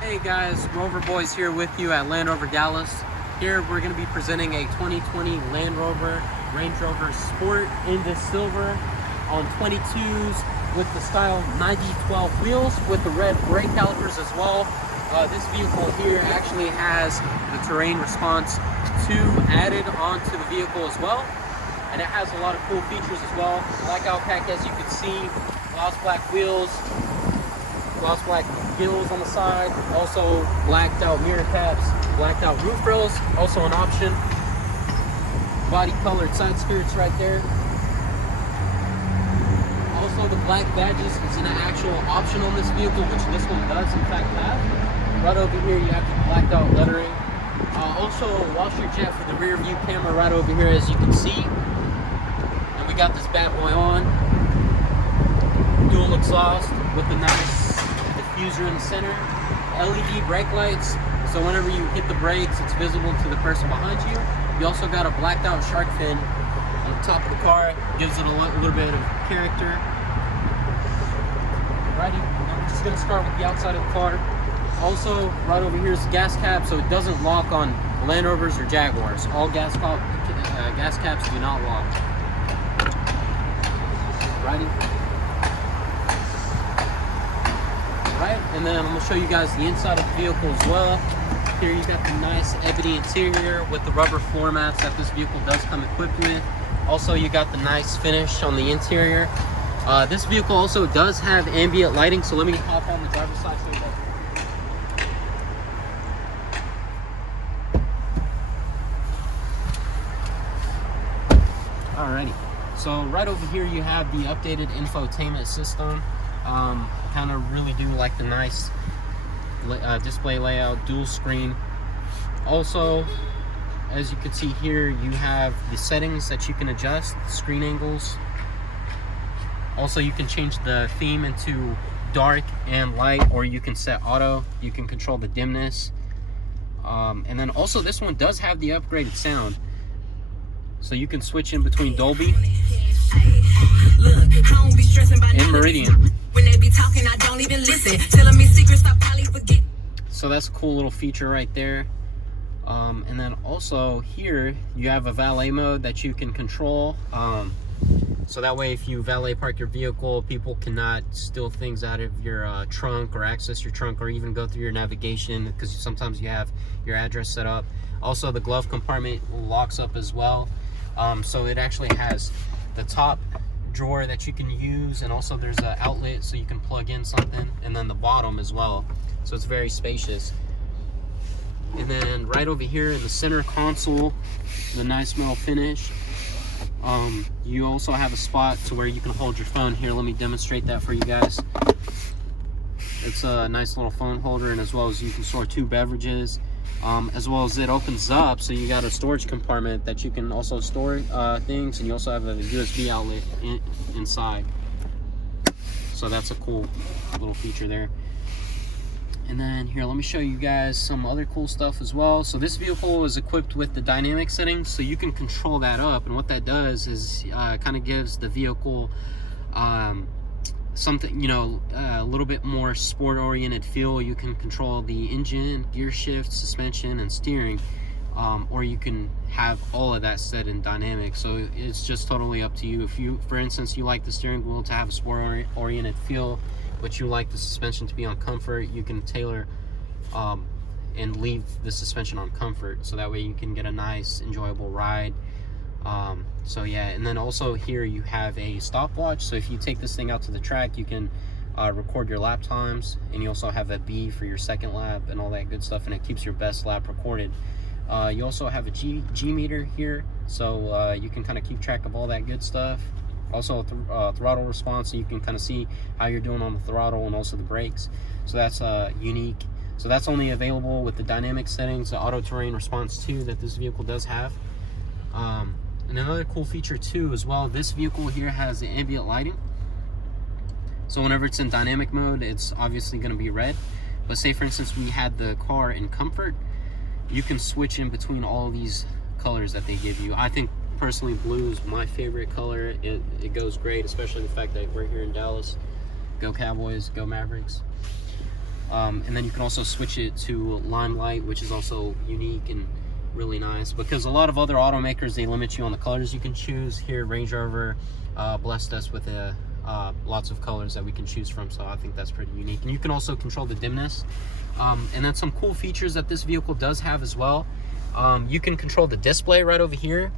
Hey guys, Rover Boys here with you at Land Rover Dallas. Here we're going to be presenting a 2020 Land Rover Range Rover Sport Indus Silver on 22s with the style 90/12 wheels with the red brake calipers as well. This vehicle here actually has the terrain response 2 added onto the vehicle as well. And it has a lot of cool features as well. Blackout pack, as you can see, gloss black wheels, gloss black gills on the side, also blacked out mirror caps, blacked out roof rails, also an option. Body colored side skirts right there. Also the black badges is an actual option on this vehicle, which this one does in fact have. Right over here you have the blacked out lettering. Also washer jet for the rear view camera right over here, as you can see. And we got this bad boy on. Dual exhaust with the nice diffuser in the center, LED brake lights, so whenever you hit the brakes, it's visible to the person behind you. You also got a blacked out shark fin on the top of the car, gives it a little bit of character. Alrighty, I'm just going to start with the outside of the car. Also, right over here is the gas cap, so it doesn't lock on Land Rovers or Jaguars. All gas caps do not lock. Alrighty. Right, and then I'm going to show you guys the inside of the vehicle as well. Here you got the nice ebony interior with the rubber floor mats that this vehicle does come equipped with. Also, you got the nice finish on the interior. This vehicle also does have ambient lighting, so let me hop on the driver's side so you guys. Alrighty, so right over here you have the updated infotainment system. Kind of really do like the nice display layout, dual screen. Also, as you can see here, you have the settings that you can adjust, screen angles. Also, you can change the theme into dark and light, or you can set auto. You can control the dimness. And then also this one does have the upgraded sound, so you can switch in between Dolby and Meridian. When they be talking, I don't even listen. Telling me secrets, I probably forget. So that's a cool little feature right there. And then also here you have a valet mode that you can control. So that way, if you valet park your vehicle, people cannot steal things out of your trunk or access your trunk or even go through your navigation, because sometimes you have your address set up. Also, the glove compartment locks up as well. So it actually has the top drawer that you can use, and also there's an outlet so you can plug in something, and then the bottom as well, so it's very spacious. And then right over here in the center console, the nice metal finish, you also have a spot to where you can hold your phone. Here, let me demonstrate that for you guys. It's a nice little phone holder, and as well as you can store 2 beverages, as well as it opens up so you got a storage compartment that you can also store things, and you also have a USB outlet inside, so that's a cool little feature there. And then here, let me show you guys some other cool stuff as well. So this vehicle is equipped with the dynamic settings, so you can control that up, and what that does is kind of gives the vehicle something, a little bit more sport oriented feel. You can control the engine, gear shift, suspension, and steering, or you can have all of that set in dynamic. So it's just totally up to you. If you, for instance, you like the steering wheel to have a sport oriented feel, but you like the suspension to be on comfort, you can tailor and leave the suspension on comfort, so that way you can get a nice enjoyable ride. So yeah, and then also here you have a stopwatch, so if you take this thing out to the track, you can record your lap times, and you also have a B for your second lap and all that good stuff, and it keeps your best lap recorded. You also have a G meter here, so you can kind of keep track of all that good stuff. Also throttle response, so you can kind of see how you're doing on the throttle and also the brakes, so that's unique. So that's only available with the dynamic settings, the auto terrain response 2 that this vehicle does have. And another cool feature too as well, this vehicle here has the ambient lighting. So whenever it's in dynamic mode, it's obviously going to be red. But say for instance we had the car in comfort, you can switch in between all these colors that they give you. I think personally blue is my favorite color. It goes great, especially the fact that we're here in Dallas. Go Cowboys, go Mavericks. And then you can also switch it to limelight, which is also unique and really nice, because a lot of other automakers, they limit you on the colors you can choose. Here Range Rover blessed us with lots of colors that we can choose from, so I think that's pretty unique. And you can also control the dimness, and then some cool features that this vehicle does have as well. You can control the display right over here.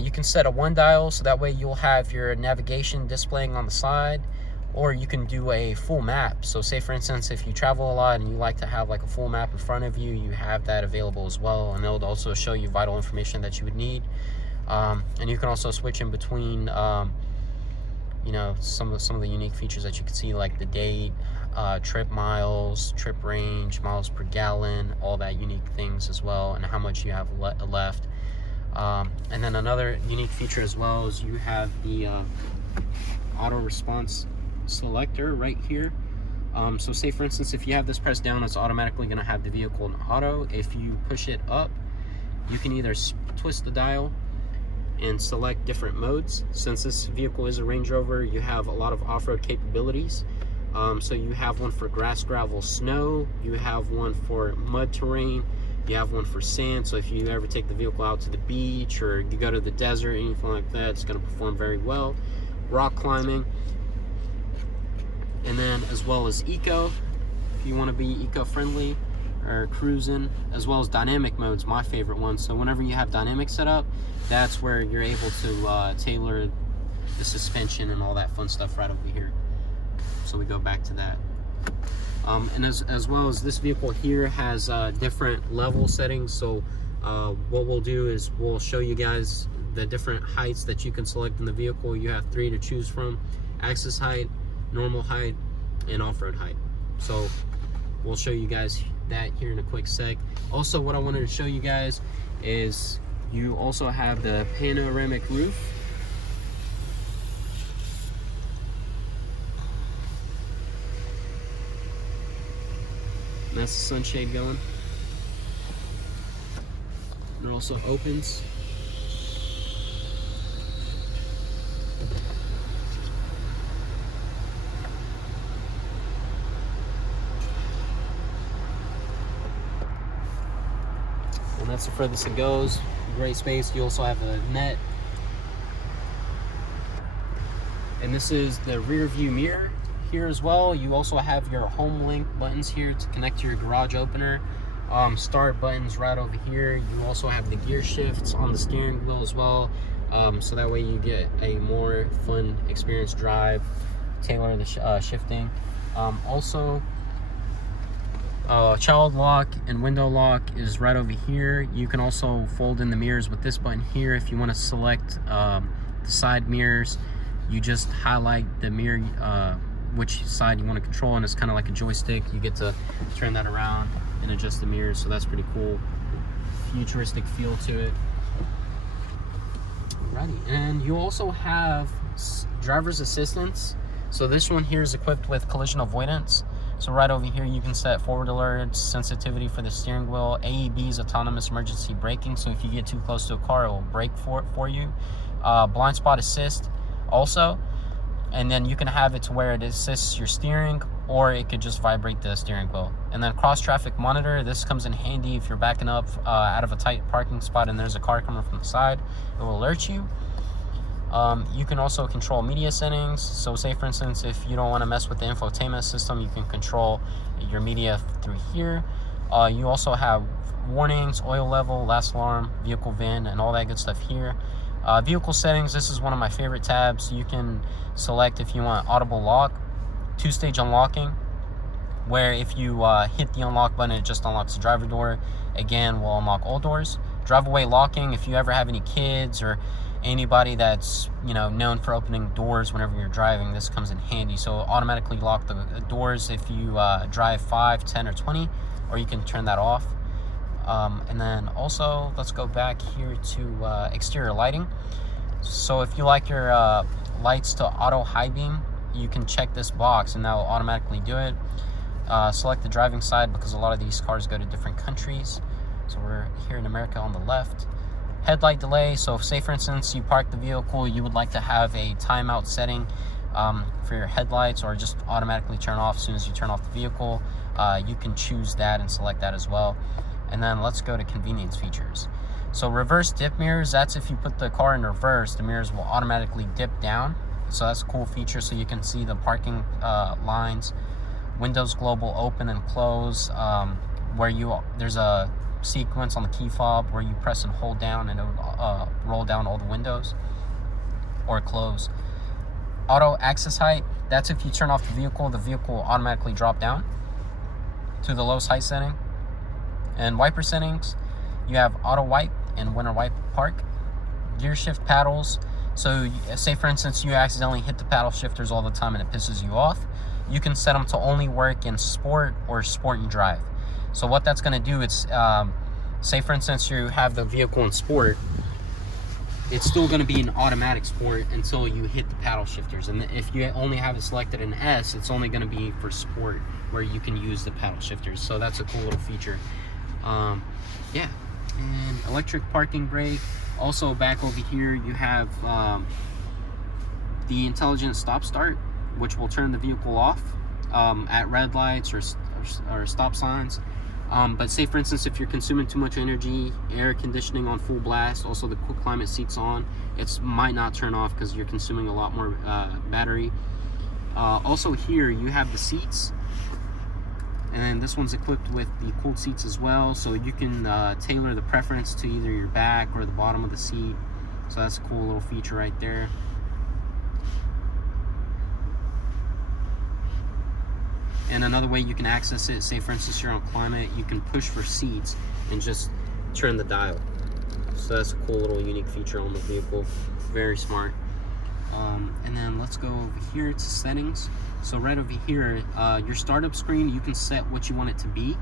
You can set a 1 dial, so that way you'll have your navigation displaying on the side, or you can do a full map. So say for instance, if you travel a lot and you like to have like a full map in front of you, you have that available as well, and it'll also show you vital information that you would need. And you can also switch in between you know, some of the unique features that you can see, like the date, trip miles, trip range, miles per gallon, all that unique things as well, and how much you have left. And then another unique feature as well is you have the auto response selector right here. So say for instance, if you have this pressed down, it's automatically going to have the vehicle in auto. If you push it up, you can either twist the dial and select different modes. Since this vehicle is a Range Rover, you have a lot of off-road capabilities. So you have one for grass, gravel, snow, you have one for mud terrain, you have one for sand. So if you ever take the vehicle out to the beach or you go to the desert, anything like that, it's going to perform very well. Rock climbing, and then as well as eco, if you want to be eco-friendly, or cruising, as well as dynamic modes, my favorite one. So whenever you have dynamic set up, that's where you're able to tailor the suspension and all that fun stuff right over here. So we go back to that. And as well as this vehicle here has different level settings. So what we'll do is we'll show you guys the different heights that you can select in the vehicle. You have 3 to choose from: access height, normal height, and off-road height. So we'll show you guys that here in a quick sec. Also, what I wanted to show you guys is you also have the panoramic roof. And that's the sunshade going. And it also opens. And that's the furthest it goes. Great space. You also have a net. And this is the rear view mirror here as well. You also have your home link buttons here to connect to your garage opener. Start buttons right over here. You also have the gear shifts on the steering wheel as well. So that way you get a more fun experience drive, tailor the shifting. Also, child lock and window lock is right over here. You can also fold in the mirrors with this button here. If you want to select the side mirrors, you just highlight the mirror, which side you want to control, and it's kind of like a joystick. You get to turn that around and adjust the mirrors, so that's pretty cool. Futuristic feel to it. Alrighty, and you also have driver's assistance. So this one here is equipped with collision avoidance. So right over here you can set forward alerts, sensitivity for the steering wheel, AEB's autonomous emergency braking, so if you get too close to a car, it will brake for you. Blind spot assist also, and then you can have it to where it assists your steering, or it could just vibrate the steering wheel. And then cross traffic monitor, this comes in handy if you're backing up out of a tight parking spot and there's a car coming from the side, it will alert you. You can also control media settings. So say for instance, if you don't want to mess with the infotainment system, you can control your media through here. You also have warnings, oil level, last alarm, vehicle VIN, and all that good stuff here. Vehicle settings, this is one of my favorite tabs. You can select if you want audible lock, 2-stage unlocking, where if you hit the unlock button, it just unlocks the driver door. Again, will unlock all doors. Drive away locking, if you ever have any kids or anybody that's known for opening doors whenever you're driving, this comes in handy. So automatically lock the doors if you drive 5, 10, or 20, or you can turn that off. And then also, let's go back here to exterior lighting. So if you like your lights to auto high beam, you can check this box and that will automatically do it. Select the driving side because a lot of these cars go to different countries. So we're here in America on the left. Headlight delay, so if say for instance you park the vehicle, you would like to have a timeout setting for your headlights, or just automatically turn off as soon as you turn off the vehicle. You can choose that and select that as well. And then let's go to convenience features. So reverse dip mirrors, that's if you put the car in reverse, the mirrors will automatically dip down. So that's a cool feature, so you can see the parking lines. Windows global open and close, where there's a sequence on the key fob where you press and hold down and it'll roll down all the windows or close. Auto access height, that's if you turn off the vehicle will automatically drop down to the lowest height setting. And wiper settings, you have auto wipe and winter wipe park. Gear shift paddles, so say for instance you accidentally hit the paddle shifters all the time and it pisses you off, you can set them to only work in sport or sport and drive. So what that's going to do, it's say for instance you have the vehicle in sport, it's still going to be an automatic sport until you hit the paddle shifters. And if you only have it selected in S, it's only going to be for sport where you can use the paddle shifters. So that's a cool little feature. Yeah, and electric parking brake. Also back over here you have the intelligent stop start, which will turn the vehicle off at red lights or stop signs. But say for instance if you're consuming too much energy, air conditioning on full blast, also the cool climate seats on, it might not turn off because you're consuming a lot more battery. Also here you have the seats, and this one's equipped with the cooled seats as well, so you can tailor the preference to either your back or the bottom of the seat. So that's a cool little feature right there. And another way you can access it, say for instance you're on climate, you can push for seats and just turn the dial. So that's a cool little unique feature on the vehicle. Very smart. And then let's go over here to settings. So right over here, your startup screen, you can set what you want it to be.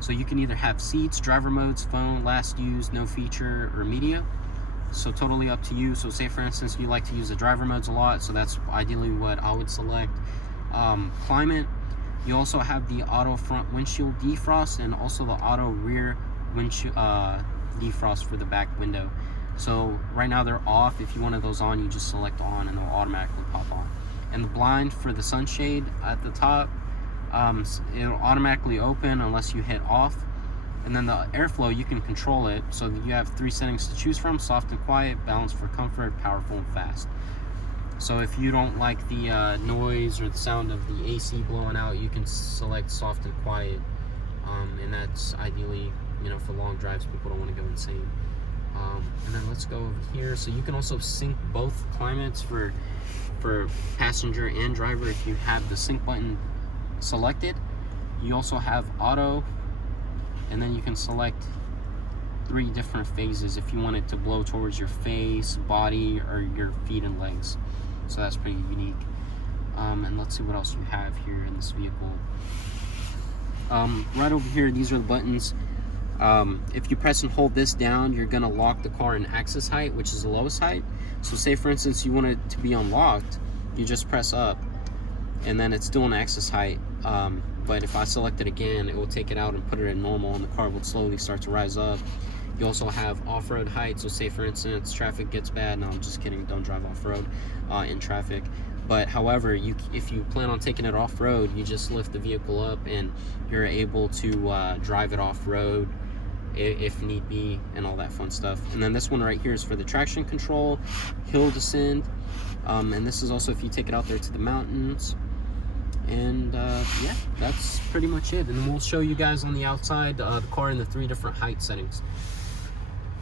So you can either have seats, driver modes, phone, last used, no feature, or media. So totally up to you. So say for instance you like to use the driver modes a lot, so that's ideally what I would select. Climate, you also have the auto front windshield defrost and also the auto rear windshield defrost for the back window. So right now they're off. If you wanted those on, you just select on and they'll automatically pop on. And the blind for the sunshade at the top, it'll automatically open unless you hit off. And then the airflow, you can control it. So you have 3 settings to choose from: soft and quiet, balanced for comfort, powerful and fast. So if you don't like the noise or the sound of the AC blowing out, you can select soft and quiet. And that's ideally, for long drives, people don't want to go insane. And then let's go over here. So you can also sync both climates for passenger and driver if you have the sync button selected. You also have auto, and then you can select 3 different phases if you want it to blow towards your face, body, or your feet and legs. So that's pretty unique. And let's see what else you have here in this vehicle. Right over here, these are the buttons. If you press and hold this down, you're gonna lock the car in access height, which is the lowest height. So say for instance you want it to be unlocked, you just press up and then it's still in access height. But if I select it again, it will take it out and put it in normal, and the car will slowly start to rise up. You also have off-road height. So say for instance traffic gets bad, no, I'm just kidding, don't drive off-road in traffic. But however, if you plan on taking it off-road, you just lift the vehicle up and you're able to drive it off-road if need be, and all that fun stuff. And then this one right here is for the traction control, hill descent, and this is also if you take it out there to the mountains. And yeah, that's pretty much it. And then we'll show you guys on the outside the car in the 3 different height settings.